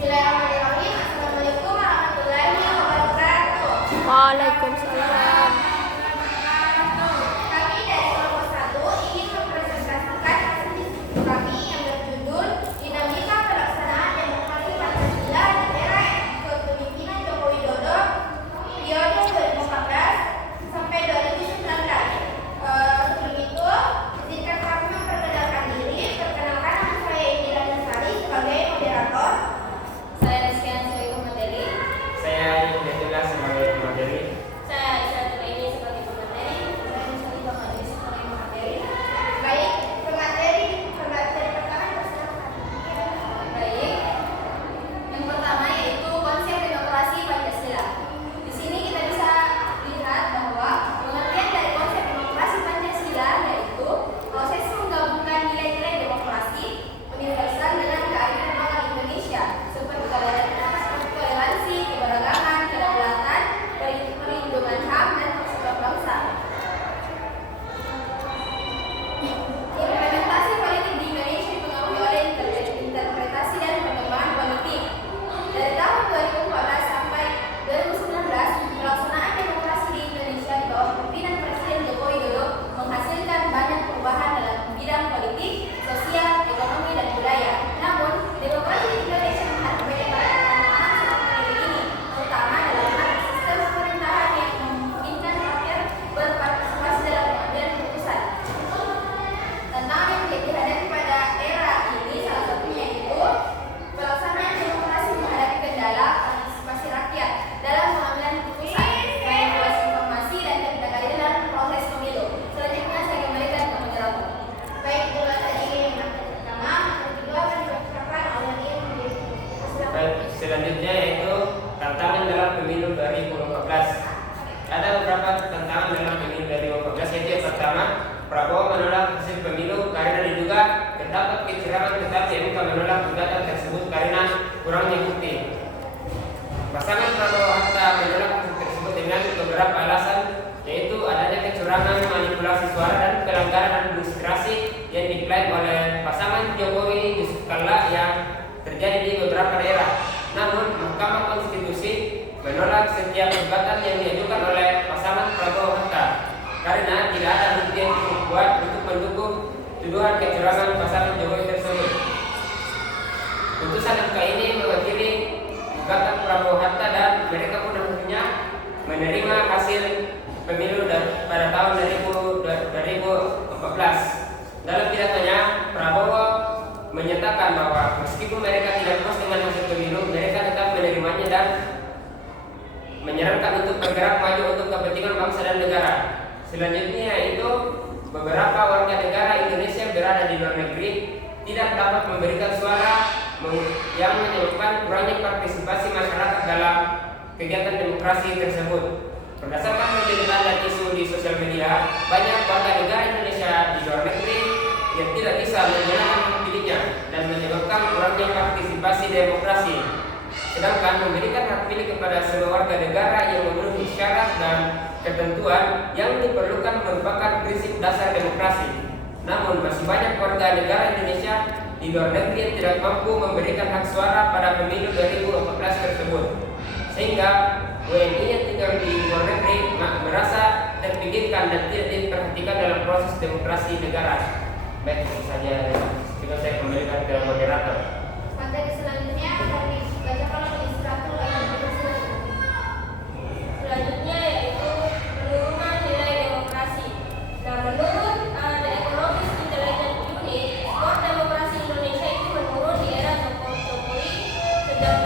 Bismillahirrahmanirrahim. Assalamualaikum warahmatullahi wabarakatuh. Waalaikumsalam. Kami dari kelompok 1 ingin mempresentasikan hasil diskusi kami yang berjudul Dinamika Pelaksanaan Demokrasi Pancasila di Era Kepemimpinan Joko Widodo periode 2014 sampai 2019. Sebelum itu, izinkan kami memperkenalkan diri. Perkenalkan, nama saya Indira Nasari sebagai moderator. Saya Rizkian sebagai pemateri. Saya Yudhila sebagai pemateri. Saya Aisyah Tulaini sebagai pemateri. Saya Nusantara Bamadri sebagai pemateri. Baik, pemateri pertama persilakan. Baik. Yang pertama yaitu konsep demokrasi Pancasila. Di sini kita bisa lihat bahwa pengertian dari konsep demokrasi Pancasila yaitu proses menggabungkan nilai-nilai demokrasi, universal dengan kearifan lokal Indonesia seperti toleransi, keberagaman, kedaulatan, perlindungan HAM dan persatuan bangsa. Implementasi politik di Indonesia dipengaruhi oleh interpretasi dan perkembangan politik. Dari tahun 2014 sampai 2019, pelaksanaan demokrasi di Indonesia di bawah pimpinan Presiden Joko Widodo menghasilkan banyak perubahan dalam bidang politik, sosial, ekonomi, dan budaya. Namun, demokrasi di Indonesia menghadapi banyak tantangan selama periode ini, terutama dalam hal sistem pemerintahan yang memungkinkan rakyat berpartisipasi dalam pengambilan keputusan. Tantangan yang dihadapi pada era ini salah satunya yaitu pelaksanaan demokrasi menghadapi kendala partisipasi rakyat dalam pengambilan keputusan, manipulasi informasi, dan ketidakadilan dalam proses pemilu. Selanjutnya saya kembalikan ke moderator. Baik, itulah tadi materi pertama. Materi kedua akan dibacakan oleh Ibu. Baik, selanjutnya yaitu tantangan dalam pemilu 2014. Ada beberapa tantangan dalam pemilu 2014, yaitu yang pertama, Prabowo menolak hasil pemilu karena diduga terdapat kecurangan, tetapi MK menolak gugatan tersebut karena kurangnya bukti. Pasangan Prabowo Hatta menolak hasil tersebut dengan beberapa alasan, yaitu adanya kecurangan, manipulasi suara, dan pelanggaran administrasi yang diklaim oleh pasangan Jokowi Yusuf Kalla yang terjadi di beberapa daerah. Namun, Mahkamah Konstitusi menolak setiap gugatan yang diajukan oleh pasangan Prabowo Hatta karena tidak ada bukti yang cukup kuat untuk mendukung tuduhan kecurangan pasangan Jokowi tersebut. Putusan MK ini mewakili gugatan Prabowo Hatta dan mereka pun akhirnya menerima hasil pemilu pada tahun 2014. Dalam pidatonya, Prabowo menyatakan bahwa meskipun mereka tidak puas dengan hasil pemilu, mereka tetap menerimanya dan menyarankan untuk bergerak maju untuk kepentingan bangsa dan negara. Selanjutnya yaitu beberapa warga negara Indonesia yang berada di luar negeri tidak dapat memberikan suara yang menyebabkan kurangnya partisipasi masyarakat dalam kegiatan demokrasi tersebut. Berdasarkan penelitian dan isu di sosial media, banyak warga negara Indonesia di luar negeri yang tidak bisa menggunakan hak pilihnya dan menyebabkan kurangnya partisipasi demokrasi. Sedangkan memberikan hak pilih kepada semua warga negara yang memenuhi syarat dan ketentuan yang diperlukan merupakan prinsip dasar demokrasi. Namun masih banyak warga negara Indonesia di luar negeri yang tidak mampu memberikan hak suara pada pemilu 2014 tersebut, sehingga WNI yang tinggal di luar negeri merasa terpinggirkan dan tidak diperhatikan dalam proses demokrasi negara. Baik, itu saja. Sekarang saya kembalikan ke moderator. Materi selanjutnya akan dibacakan oleh Ibu. Selanjutnya yaitu penurunan nilai demokrasi. Nah, menurut The Economist Intelligence Unit, skor demokrasi Indonesia itu menurun di era Jokowi sejak